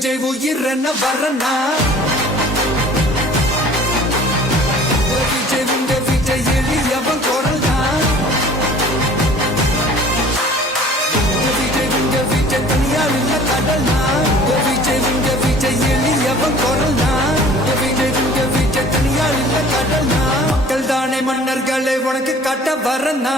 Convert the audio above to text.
விஜய் உயிர் என்ன வரனா விஜய் உங்க விஜய் எளியவன் குரல்னா விஜய் உங்க விஜய் தனியால் இல்ல கடல்னா விஜய் உங்க விஜய் எளியவன் குரல்னா விஜய் உங்க விஜய் தனியால் இல்ல கடல்னா மக்கள் தானே மன்னர்களை உனக்கு காட்ட வரனா